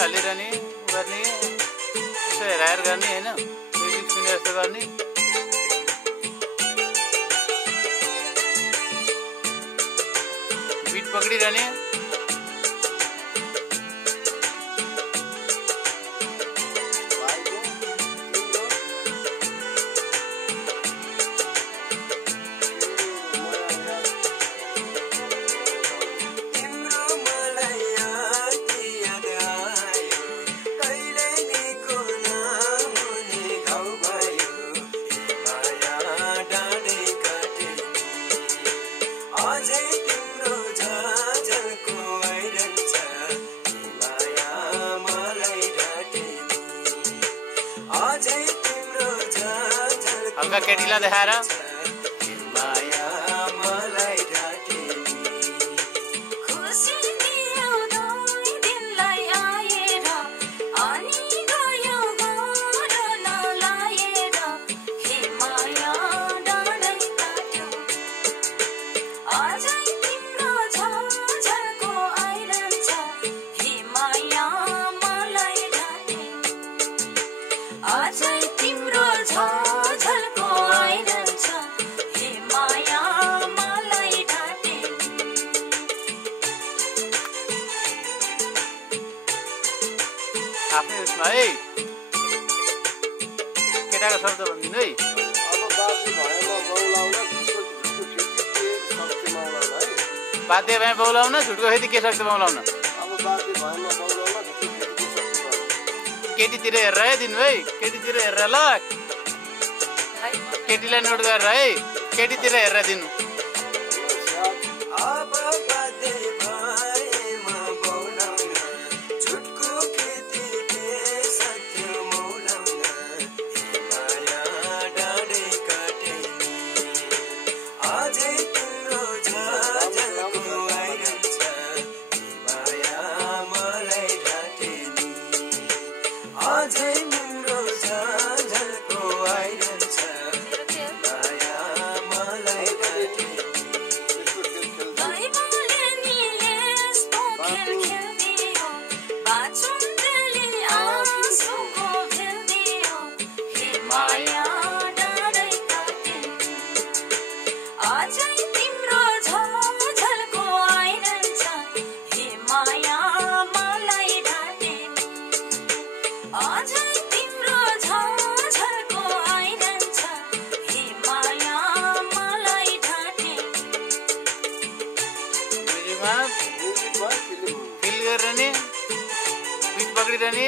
हल्लिरहने गर्ने यसो हेराएर गर्ने हैन म्युजिक सुने जस्तो गर्ने बिट पक्रिरहने हल्का केटीलाई देखाएर आफ्नै उसमा है केटाको शब्द भनिदिनु है बाध्य भए बौलाउन झुटको खेती के सक्छ बौलाउन केटीतिर हेरेर है दिनु है केटीतिर हेरेर ल केटीलाई नोट गरेर है केटीतिर हेरेर दिनु फिल गरिरहने बिट पक्रिरहने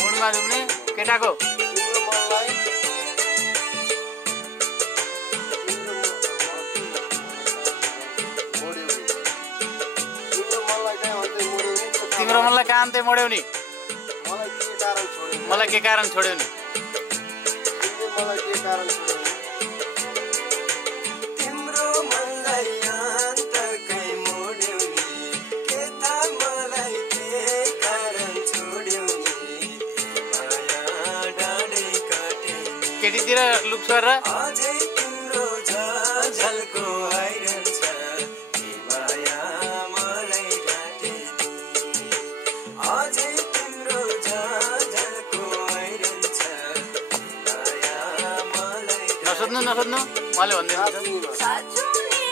मुडमा डुब्ने केटाको तिम्रो मनलाई कहाँ अन्त्य मोड्यौ नि मलाई के कारण छोड्यौ नि केटीतिर लुक्स गरेर नसोध्नु नसोध्नु उहाँले भनिदिनु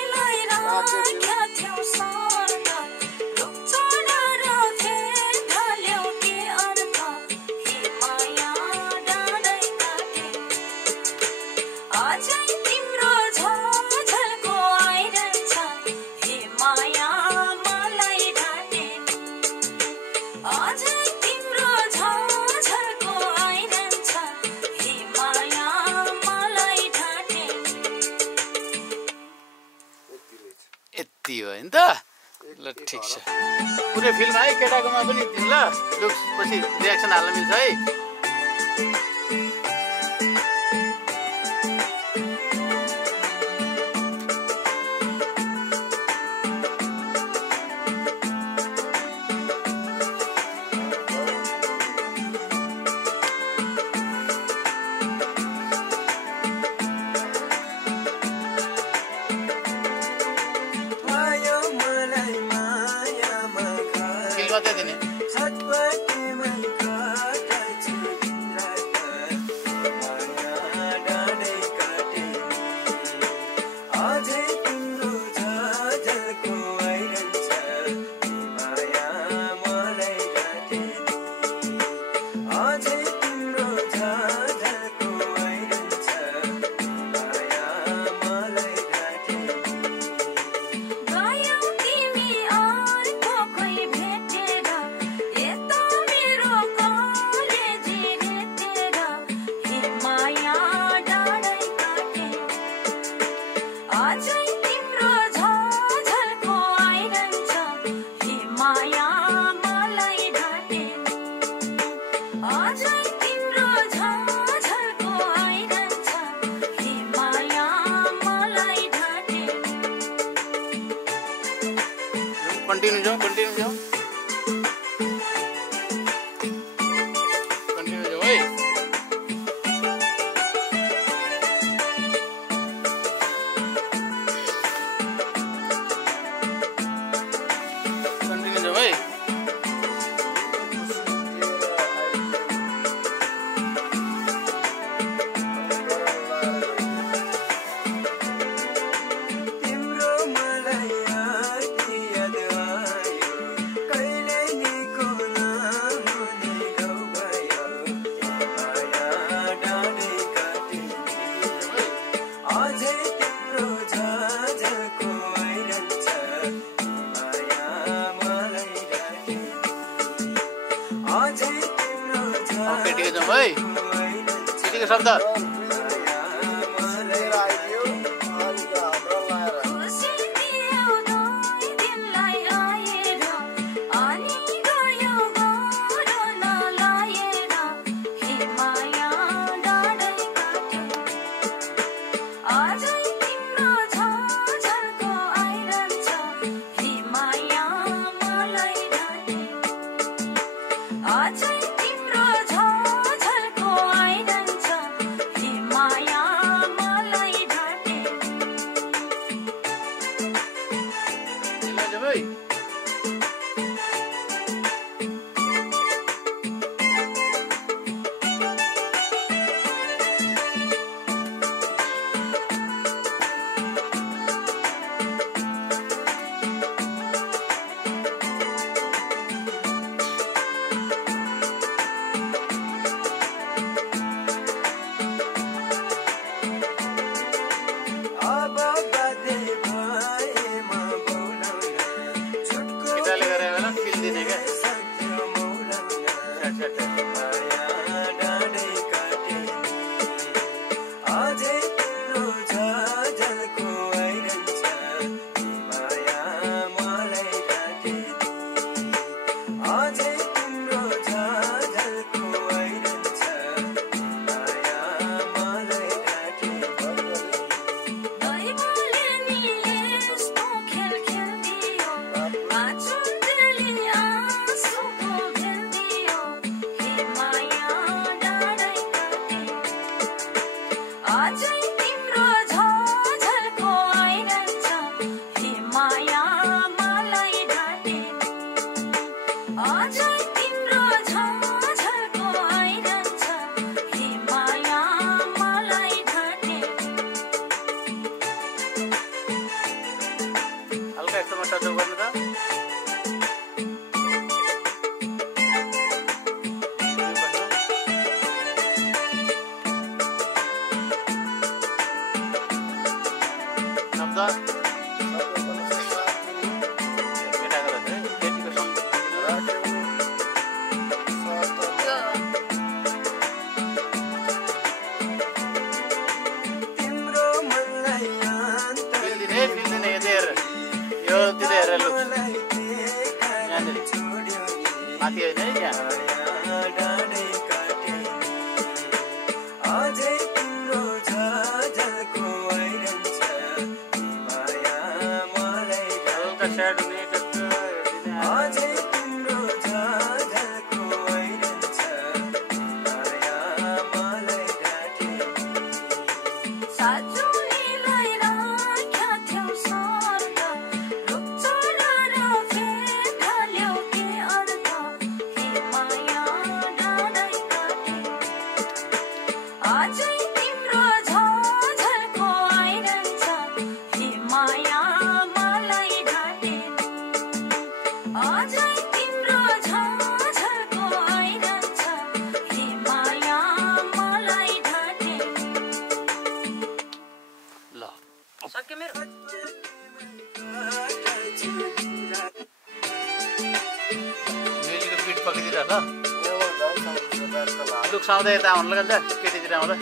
यति हो ठिक छ पुरै फिल्म है केटाकोमा पनि ल लुक्स पछि रियाक्सन हाल्न मिल्छ है कतै दिने कंटिन्यू जाओ ए कंटिन्यू जाओ ए केटीको जाउँ है केटीको शब्द माथि होइन है त्यहाँ लुक साउँदै यता आउनु ल केटीतिर आउँदा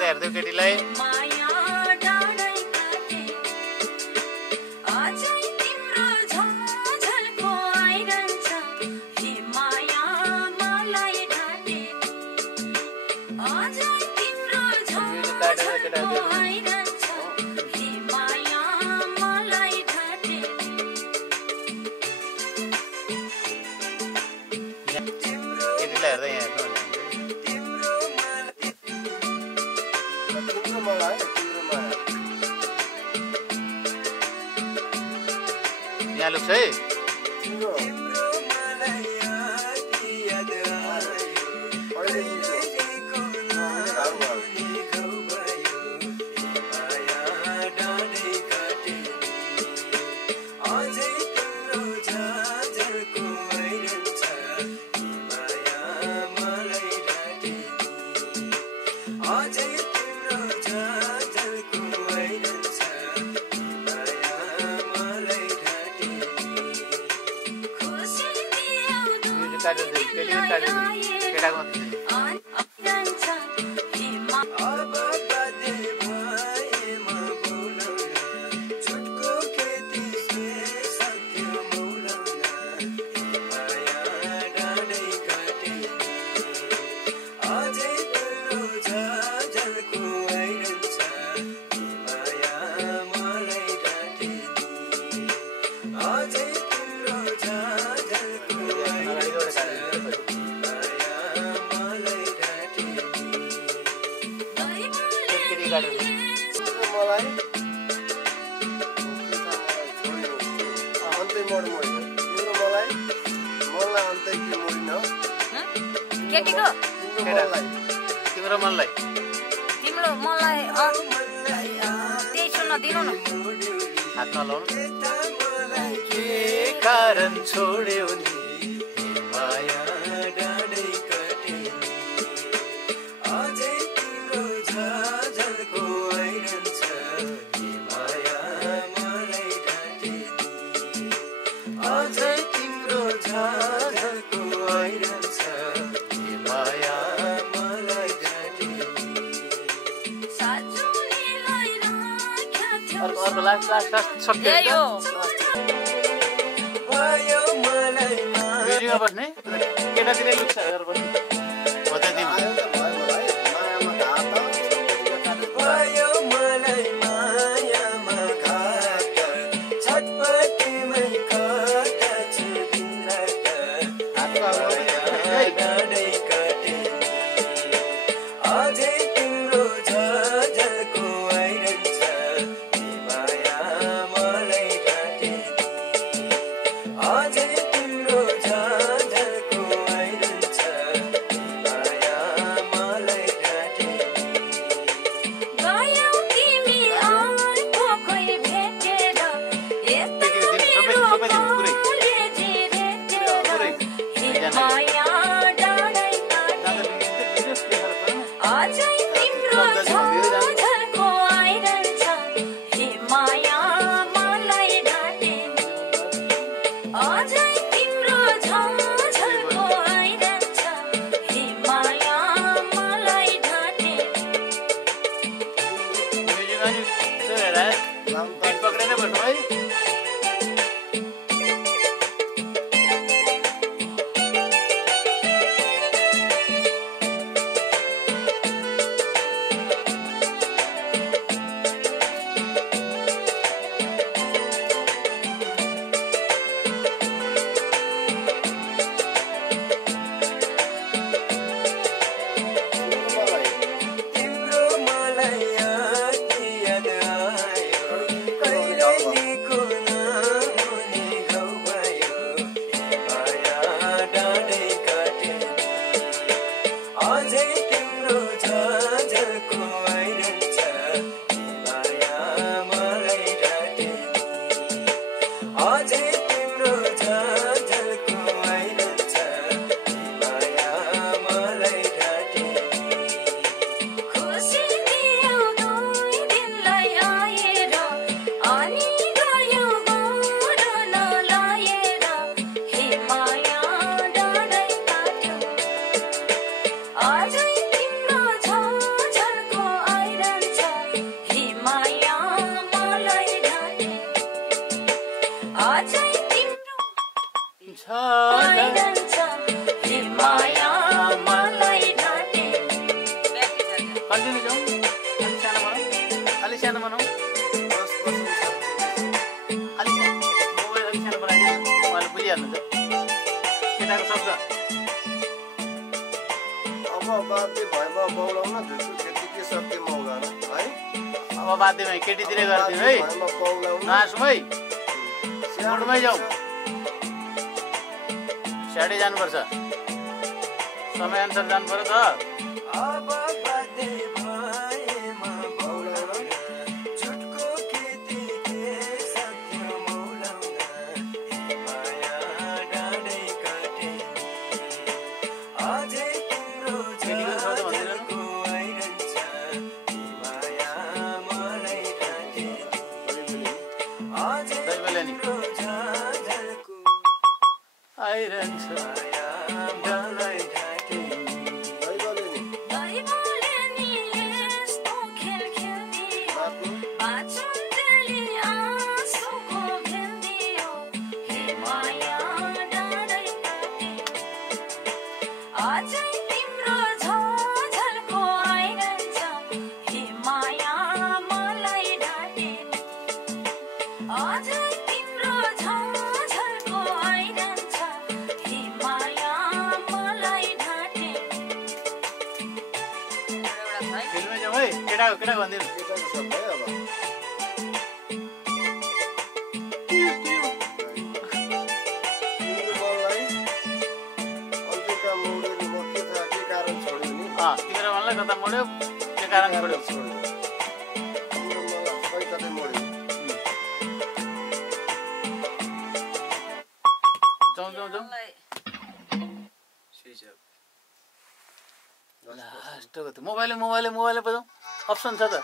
हेर्दै केटीलाई हेर्दै यहाँ लुक्स है तिम्रो मनलाई त्यही सुन्न दिनु न हात नलाउनु के कारण छोड्यो नि माया डाँडै कटे अझै तिम्रो झलको आइरहन्छ माया मलाई ढाँटे अझै तिम्रो झलको आइरहन्छ माया मलाई ढाँटे अर्को लास्ट सक्यो भिडियोमा बस्ने केटातिर लुक्छ बस्ने हो त तिमी टिभीमा नि यसो हेराएर पिठ पक्रेर बस्नु है। अब बाध्यमै केटीतिर गरिदिनु है। नहाँसौँ है, मुडमै जाउँ, स्याडै जानुपर्छ, समयअनुसार जानु पर्यो त। केटा भन्दिनु तिम्रो मनलाई कता मोड्यो के कारण छोड्यो? जाउँ जाउँ जाउँ लास्टको त मोबाइल बजाउँ अप्सन छ त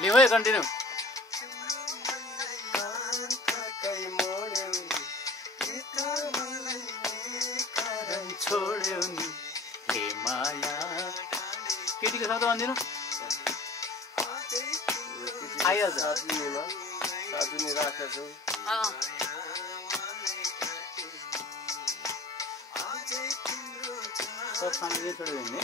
लिउँ है कन्टिन्यू। छोड्यो नि हे माया केटीको साथ भनिदिनु आइहाल्छ। सब सानो छोड्यो नि